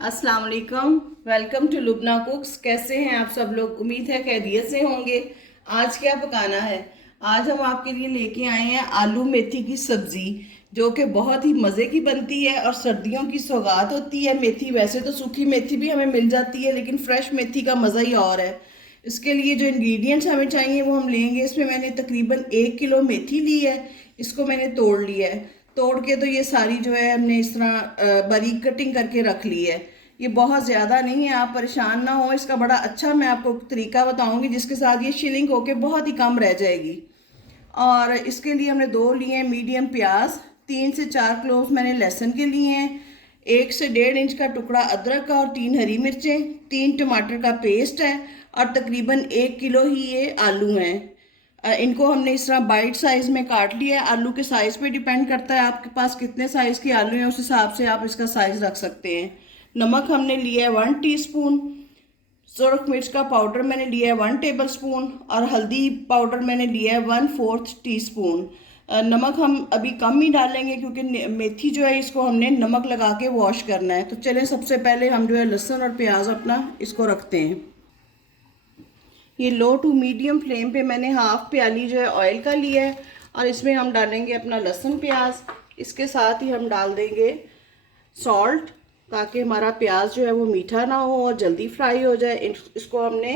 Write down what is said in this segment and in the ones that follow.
अस्सलाम वालेकुम। Welcome to Lubna cooks. कैसे हैं आप सब लोग? उम्मीद है खैरियत से होंगे। आज क्या पकाना है? आज हम आपके लिए लेके आए हैं आलू मेथी की सब्जी, जो कि बहुत ही मज़े की बनती है और सर्दियों की सौगात होती है। मेथी वैसे तो सूखी मेथी भी हमें मिल जाती है, लेकिन फ्रेश मेथी का मज़ा ही और है। इसके लिए जो इंग्रेडिएंट्स हमें चाहिए वो हम लेंगे। इसमें मैंने तकरीबन 1 किलो मेथी ली है। इसको मैंने तोड़ लिया है। तोड़ के तो ये सारी जो है हमने इस तरह बारीक कटिंग करके रख ली है। ये बहुत ज़्यादा नहीं है, आप परेशान ना हो। इसका बड़ा अच्छा मैं आपको तरीका बताऊंगी जिसके साथ ये शिलिंग होके बहुत ही कम रह जाएगी। और इसके लिए हमने 2 लिए मीडियम प्याज, 3 से 4 क्लोव मैंने लहसुन के लिए हैं, 1 से 1.5 इंच का टुकड़ा अदरक का और 3 हरी मिर्चें, 3 टमाटर का पेस्ट है और तकरीबन 1 किलो ही ये आलू हैं। इनको हमने इस तरह बाइट साइज़ में काट लिया है। आलू के साइज़ पे डिपेंड करता है आपके पास कितने साइज़ के आलू हैं, उस हिसाब से आप इसका साइज़ रख सकते हैं। नमक हमने लिया है 1 टीस्पून। सुरख मिर्च का पाउडर मैंने लिया है 1 टेबल स्पून और हल्दी पाउडर मैंने लिया है 1/4 टीस्पून। नमक हम अभी कम ही डालेंगे क्योंकि मेथी जो है इसको हमने नमक लगा के वॉश करना है। तो चलें, सबसे पहले हम जो है लहसुन और प्याज अपना इसको रखते हैं। ये लो टू मीडियम फ्लेम पे मैंने हाफ प्याली जो है ऑयल का लिया है और इसमें हम डालेंगे अपना लहसुन प्याज। इसके साथ ही हम डाल देंगे सॉल्ट, ताकि हमारा प्याज जो है वो मीठा ना हो और जल्दी फ्राई हो जाए। इसको हमने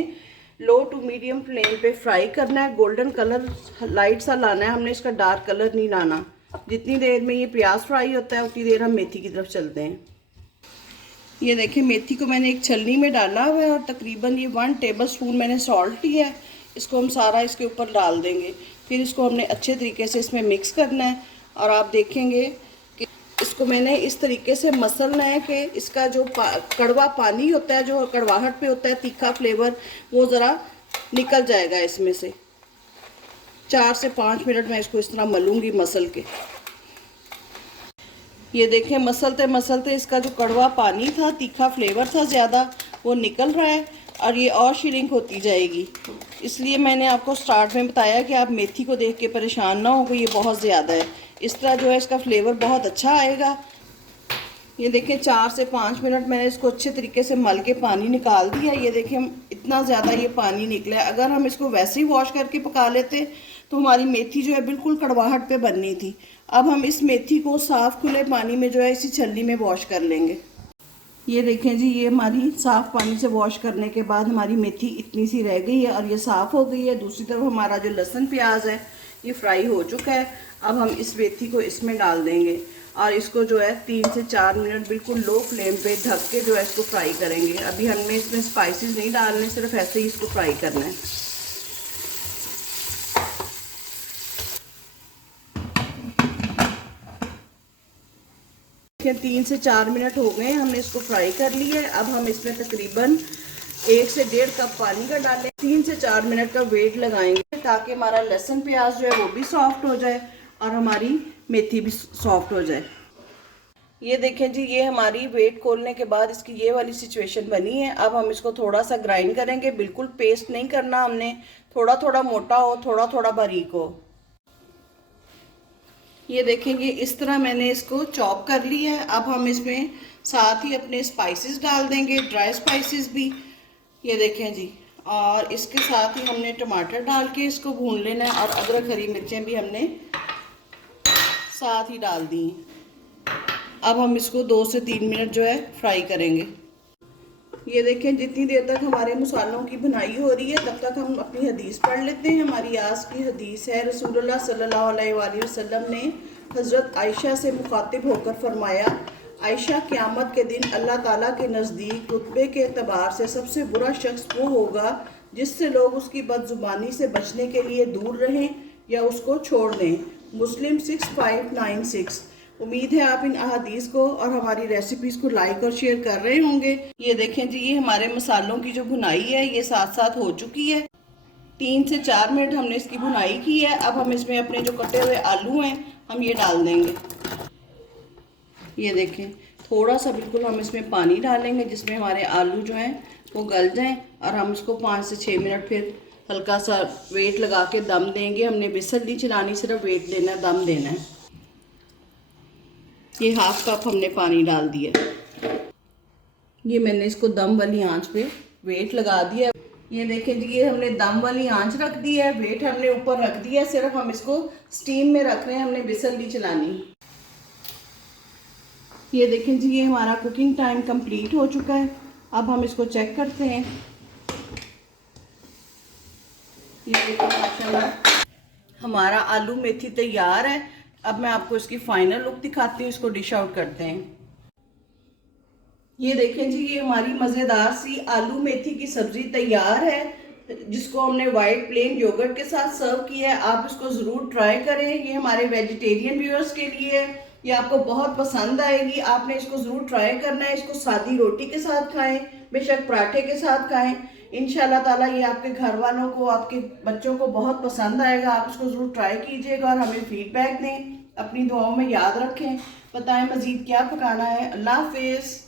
लो टू मीडियम फ्लेम पे फ्राई करना है। गोल्डन कलर लाइट सा लाना है हमने, इसका डार्क कलर नहीं लाना। जितनी देर में ये प्याज फ्राई होता है उतनी देर हम मेथी की तरफ चलते हैं। ये देखिए, मेथी को मैंने एक छलनी में डाला हुआ है और तकरीबन ये 1 टेबल स्पून मैंने सॉल्ट लिया है। इसको हम सारा इसके ऊपर डाल देंगे। फिर इसको हमने अच्छे तरीके से इसमें मिक्स करना है और आप देखेंगे कि इसको मैंने इस तरीके से मसलना है कि इसका जो कड़वा पानी होता है, जो कड़वाहट पे होता है, तीखा फ्लेवर, वो ज़रा निकल जाएगा इसमें से। 4 से 5 मिनट मैं इसको इस तरह मलूँगी मसल के। ये देखें, मसलते मसलते इसका जो कड़वा पानी था, तीखा फ्लेवर था ज़्यादा, वो निकल रहा है और ये और श्रिंक होती जाएगी। इसलिए मैंने आपको स्टार्ट में बताया कि आप मेथी को देख के परेशान ना हो कि ये बहुत ज़्यादा है। इस तरह जो है इसका फ्लेवर बहुत अच्छा आएगा। ये देखें, 4 से 5 मिनट मैंने इसको अच्छे तरीके से मल के पानी निकाल दिया। ये देखें, इतना ज़्यादा ये पानी निकला है। अगर हम इसको वैसे ही वॉश करके पका लेते तो हमारी मेथी जो है बिल्कुल कड़वाहट पे बननी थी। अब हम इस मेथी को साफ़ खुले पानी में जो है इसी छलनी में वॉश कर लेंगे। ये देखें जी, ये हमारी साफ़ पानी से वॉश करने के बाद हमारी मेथी इतनी सी रह गई है और ये साफ़ हो गई है। दूसरी तरफ हमारा जो लहसुन प्याज है ये फ्राई हो चुका है। अब हम इस मेथी को इसमें डाल देंगे और इसको जो है 3 से 4 मिनट बिल्कुल लो फ्लेम पे ढक के जो है इसको फ्राई करेंगे। अभी हमें इसमें स्पाइसेस नहीं डालने, सिर्फ ऐसे ही इसको फ्राई करना है। 3 से 4 मिनट हो गए, हमने इसको फ्राई कर लिया है। अब हम इसमें तकरीबन 1 से 1.5 कप पानी का डालें। 3 से 4 मिनट का वेट लगाएंगे ताकि हमारा लहसुन प्याज जो है वो भी सॉफ्ट हो जाए और हमारी मेथी भी सॉफ्ट हो जाए। ये देखें जी, ये हमारी वेट खोलने के बाद इसकी ये वाली सिचुएशन बनी है। अब हम इसको थोड़ा सा ग्राइंड करेंगे। बिल्कुल पेस्ट नहीं करना हमने, थोड़ा थोड़ा मोटा हो, थोड़ा थोड़ा बारीक हो। ये देखेंगे, इस तरह मैंने इसको चॉप कर लिया है। अब हम इसमें साथ ही अपने स्पाइसेस डाल देंगे, ड्राई स्पाइसेस भी। ये देखें जी, और इसके साथ ही हमने टमाटर डाल के इसको भून लेना है और अदरक हरी मिर्चें भी हमने साथ ही डाल दी। अब हम इसको 2 से 3 मिनट जो है फ्राई करेंगे। ये देखें, जितनी देर तक हमारे मसालों की भुनाई हो रही है तब तक हम अपनी हदीस पढ़ लेते हैं। हमारी आज की हदीस है, रसूलुल्लाह सल्लल्लाहु अलैहि वसल्लम ने हज़रत आयशा से मुखातिब होकर फरमाया, आयशा, क़यामत के दिन अल्लाह ताला के नज़दीक रुतबे के एतबार से सबसे बुरा शख्स वो होगा जिससे लोग उसकी बदजुबानी से बचने के लिए दूर रहें या उसको छोड़ दें। मुस्लिम 6596। उम्मीद है आप इन अहादीस को और हमारी रेसिपीज़ को लाइक और शेयर कर रहे होंगे। ये देखें जी, ये हमारे मसालों की जो भुनाई है ये साथ साथ हो चुकी है। 3 से 4 मिनट हमने इसकी भुनाई की है। अब हम इसमें अपने जो कटे हुए आलू हैं हम ये डाल देंगे। ये देखें, थोड़ा सा बिल्कुल हम इसमें पानी डालेंगे जिसमें हमारे आलू जो हैं वो गल जाएं और हम इसको 5 से 6 मिनट फिर हल्का सा वेट लगा के दम देंगे। हमने विसल नहीं चलानी, सिर्फ वेट देना है, दम देना है। ये 1/2 कप हमने पानी डाल दिया। ये मैंने इसको दम वाली आंच पे वेट लगा दिया है। ये देखें जी, ये हमने दम वाली आंच रख दी है, वेट हमने ऊपर रख दिया है, सिर्फ हम इसको स्टीम में रख रहे हैं, हमने विसल नहीं चलानी। ये देखें जी, ये हमारा कुकिंग टाइम कंप्लीट हो चुका है। अब हम इसको चेक करते हैं। ये देखो माशाल्लाह हमारा आलू मेथी तैयार है। अब मैं आपको इसकी फाइनल लुक दिखाती हूँ, इसको डिश आउट करते हैं। ये देखें जी, ये हमारी मज़ेदार सी आलू मेथी की सब्ज़ी तैयार है, जिसको हमने वाइट प्लेन योगर्ट के साथ सर्व किया है। आप इसको ज़रूर ट्राई करें। ये हमारे वेजिटेरियन व्यूअर्स के लिए है, ये आपको बहुत पसंद आएगी। आपने इसको ज़रूर ट्राई करना है। इसको सादी रोटी के साथ खाएं, बेशक पराठे के साथ खाएं। इंशाल्लाह ताला ये आपके घर वालों को, आपके बच्चों को बहुत पसंद आएगा। आप इसको ज़रूर ट्राई कीजिएगा और हमें फीडबैक दें। अपनी दुआओं में याद रखें। बताएं मज़ीद क्या पकाना है। अल्लाह हाफिज़।